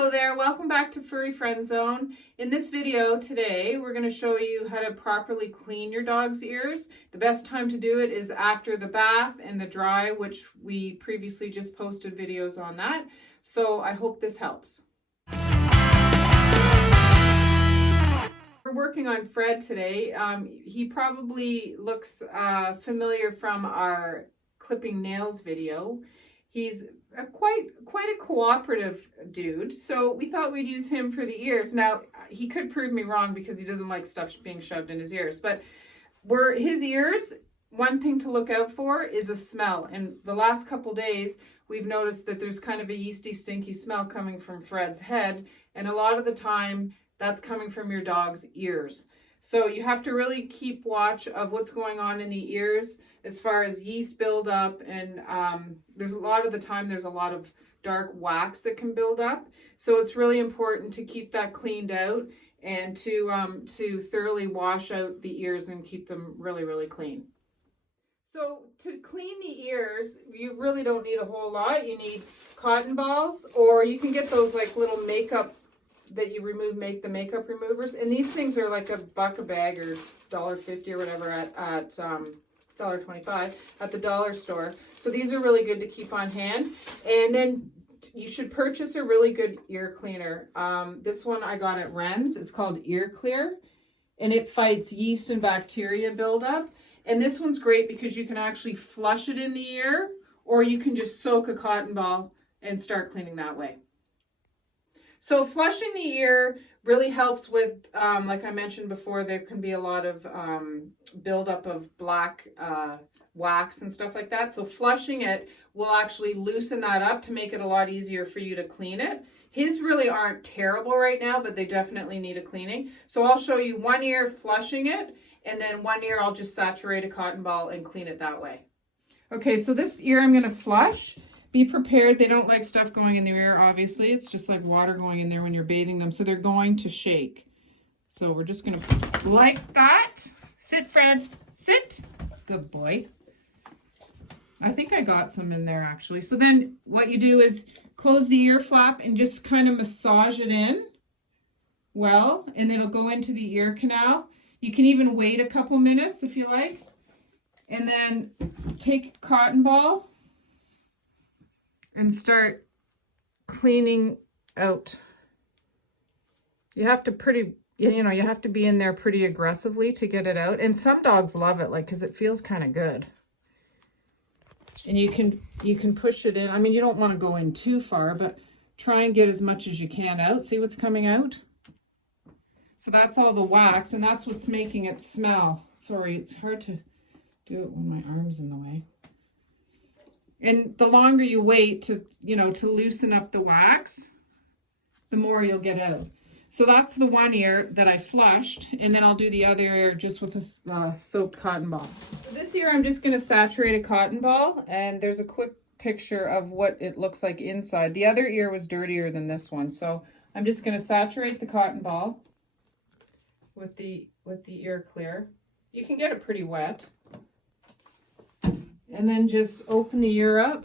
Hello there, welcome back to Furry Friend Zone. In this video today, we're going to show you how to properly clean your dog's ears. The best time to do it is after the bath and the dry, which we previously just posted videos on that. So I hope this helps. We're working on Fred today. He probably looks familiar from our clipping nails video. He's quite a cooperative dude, so we thought we'd use him for the ears. Now, he could prove me wrong because he doesn't like stuff being shoved in his ears, but his ears, one thing to look out for is a smell. And the last couple days, we've noticed that there's kind of a yeasty, stinky smell coming from Fred's head, and a lot of the time, that's coming from your dog's ears. So you have to really keep watch of what's going on in the ears as far as yeast buildup, and there's a lot of dark wax that can build up. So it's really important to keep that cleaned out and to thoroughly wash out the ears and keep them really, really clean. So to clean the ears, you really don't need a whole lot. You need cotton balls, or you can get those like little makeup that you make the makeup removers, and these things are like $1 a bag or $1.50 or whatever at $1.25 at the dollar store. So these are really good to keep on hand. And then you should purchase a really good ear cleaner. This one I got at Wren's. It's called Ear Clear, and it fights yeast and bacteria buildup. And this one's great because you can actually flush it in the ear, or you can just soak a cotton ball and start cleaning that way. So flushing the ear really helps with, like I mentioned before, there can be a lot of buildup of black wax and stuff like that. So flushing it will actually loosen that up to make it a lot easier for you to clean it. His really aren't terrible right now, but they definitely need a cleaning. So I'll show you one ear flushing it, and then one ear I'll just saturate a cotton ball and clean it that way. Okay, so this ear I'm going to flush. Be prepared. They don't like stuff going in their ear, obviously. It's just like water going in there when you're bathing them. So they're going to shake. So we're just going to, like that. Sit, Fred. Sit. Good boy. I think I got some in there, actually. So then what you do is close the ear flap and just kind of massage it in well, and then it'll go into the ear canal. You can even wait a couple minutes if you like. And then take a cotton ball and start cleaning out. You have to you have to be in there pretty aggressively to get it out. And some dogs love it, like, because it feels kind of good. And you can push it in. I mean, you don't want to go in too far, but try and get as much as you can out. See what's coming out? So that's all the wax, and that's what's making it smell. Sorry, it's hard to do it when my arm's in the way. And the longer you wait to loosen up the wax, the more you'll get out. So that's the one ear that I flushed, and then I'll do the other ear just with a soaked cotton ball. So this ear I'm just going to saturate a cotton ball, and there's a quick picture of what it looks like inside. The other ear was dirtier than this one, so I'm just going to saturate the cotton ball with the ear clear. You can get it pretty wet. And then just open the ear up.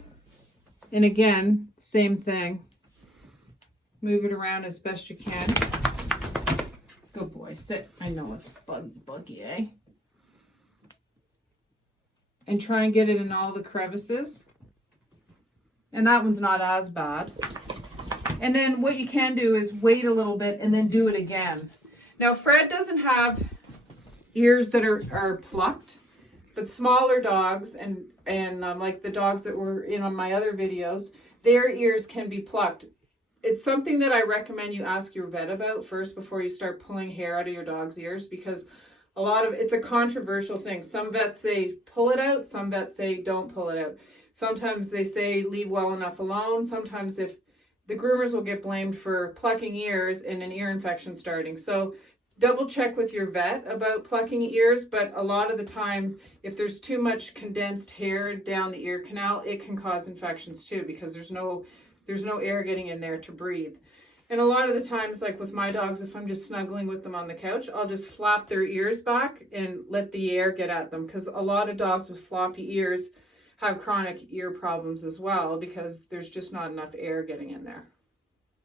And again, same thing. Move it around as best you can. Good boy, sit. I know it's buggy, eh? And try and get it in all the crevices. And that one's not as bad. And then what you can do is wait a little bit and then do it again. Now, Fred doesn't have ears that are plucked. But smaller dogs and like the dogs that were in on my other videos, their ears can be plucked. It's something that I recommend you ask your vet about first before you start pulling hair out of your dog's ears, because it's a controversial thing. Some vets say pull it out, some vets say don't pull it out. Sometimes they say leave well enough alone. Sometimes if the groomers will get blamed for plucking ears and an ear infection starting. So double check with your vet about plucking ears, but a lot of the time, if there's too much condensed hair down the ear canal, it can cause infections too, because there's no air getting in there to breathe. And a lot of the times, like with my dogs, if I'm just snuggling with them on the couch, I'll just flap their ears back and let the air get at them, because a lot of dogs with floppy ears have chronic ear problems as well, because there's just not enough air getting in there.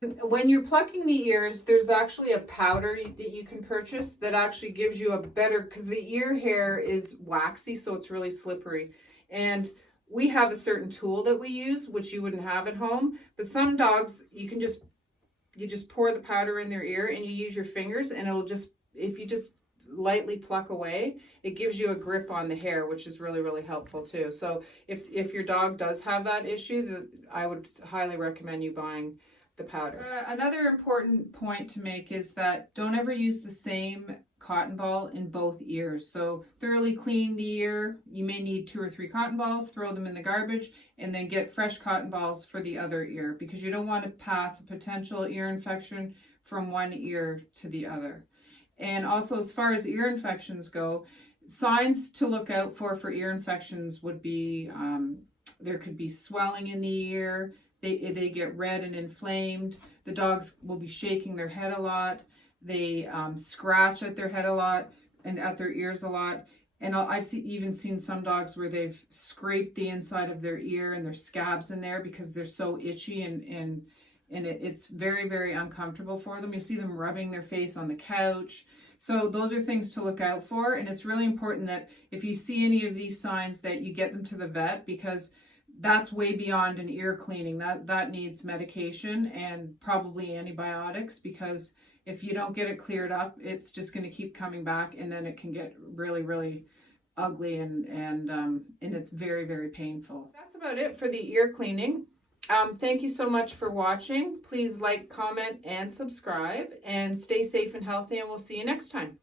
When you're plucking the ears, there's actually a powder that you can purchase that actually gives you a better, because the ear hair is waxy, so it's really slippery. And we have a certain tool that we use, which you wouldn't have at home. But some dogs, you just pour the powder in their ear and you use your fingers, and it'll just, if you just lightly pluck away, it gives you a grip on the hair, which is really, really helpful too. So if your dog does have that issue, I would highly recommend you buying the powder. Another important point to make is that don't ever use the same cotton ball in both ears. So thoroughly clean the ear. You may need 2 or 3 cotton balls, throw them in the garbage, and then get fresh cotton balls for the other ear, because you don't want to pass a potential ear infection from one ear to the other. And also, as far as ear infections go, signs to look out for ear infections would be there could be swelling in the ear. They get red and inflamed. The dogs will be shaking their head a lot. They scratch at their head a lot and at their ears a lot. And I've even seen some dogs where they've scraped the inside of their ear and there's scabs in there because they're so itchy, and it's very, very uncomfortable for them. You see them rubbing their face on the couch. So those are things to look out for. And it's really important that if you see any of these signs, that you get them to the vet, because that's way beyond an ear cleaning. That needs medication and probably antibiotics, because if you don't get it cleared up, it's just going to keep coming back, and then it can get really, really ugly, and it's very, very painful. That's about it for the ear cleaning. Thank you so much for watching. Please like, comment, and subscribe, and stay safe and healthy, and we'll see you next time.